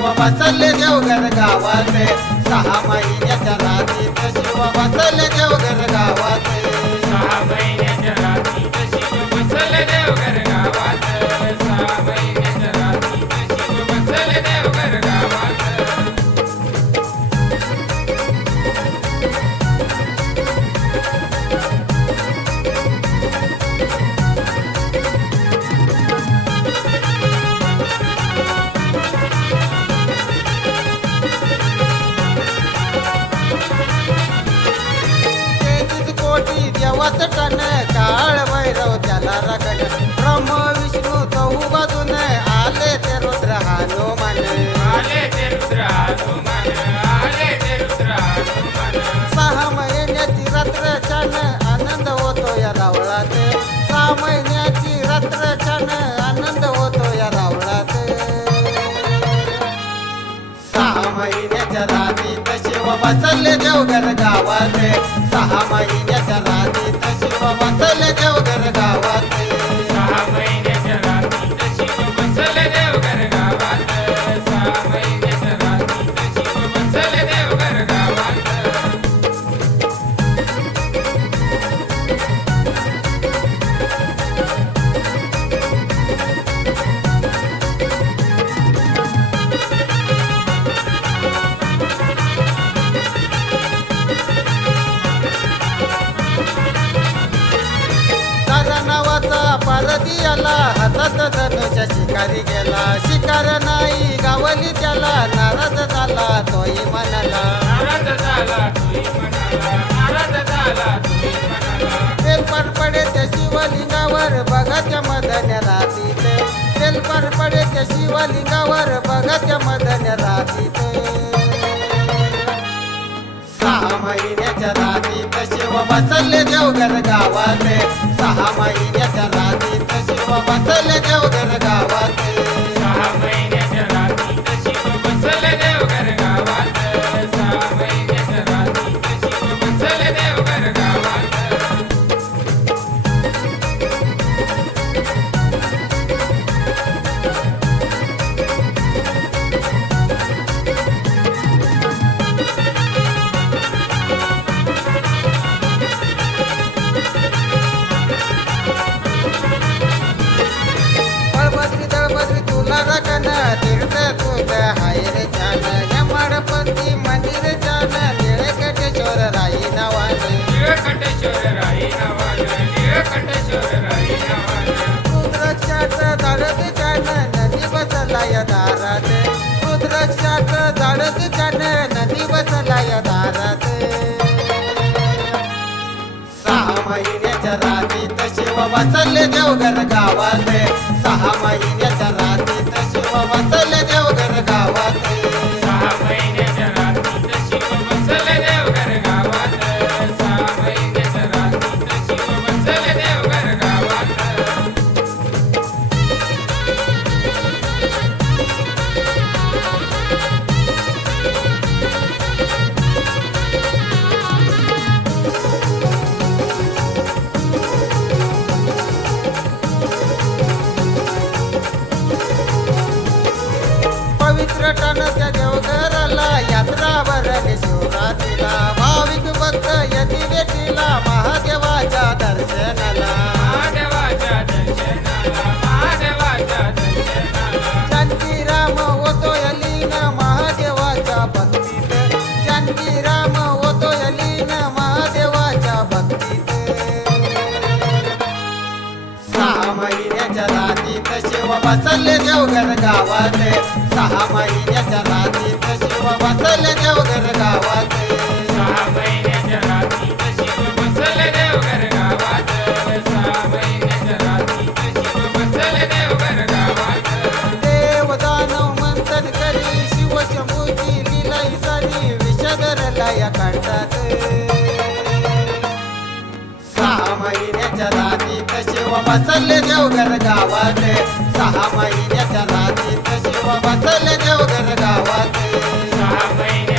महिन्याच्या रात्रीत शिव बसले देवघर गावात सहा महिन्याच्या रात्रीत शिव बसले देवघर गावात महिन्याच्या रात्रीत शिव बसले देवघर गावात सहा महिन्याच्या रात्रीत शिव बसले देवघर गावात पारदी आला हातात धनुष्य शिकारी गेला. शिकार नाही गावली त्याला. नाराज झाला तोही म्हणाला. नाराज पडे त्या शिवलिंगावर बघा त्या मदन्या रातीत तेल पडे त्या शिवलिंगावर बघा त्या मदन्या रातीत सहा महिन्याच्या रातीत शिव बसले देवघर गावात सहा महिन्याच्या गावात शिवा बसल देवघर गावात. हायर छान यमडपंथी मंदिर छान निळकटेश्वर राई नावाने निळकंठेश्वर राई नावानं निळकंठेश्वर राई नावानं रुद्राक्षात झाडत छान नदी बसला या दारात रुद्राक्षात झाडत छान नदी बसला या दारात सहा महिन्याच्या राणीत शिव बसले देवघर गावात सहा महिने भाविक भक्त यती भेटीला महादेवाच्या दर्शनाला. महादेवाच्या दर्शनाला महादेवाच्या दर्शनाला. शांतीराम होतो यलीन महादेवाच्या भक्तीत. शांतीराम होतो यलीन महादेवाच्या भक्तीत. सहा महिन्याच्या रात्रीत शिव बसले देवघर गावात. सहा महिन्याच्या रात्रीत शिव बसले देवघर गावात. महिन्याच्या रातीत शिव बसले देवघर गावात. सहा महिन्याच्या रातीत शिव बसले देवघर गावात. सहा महिन्या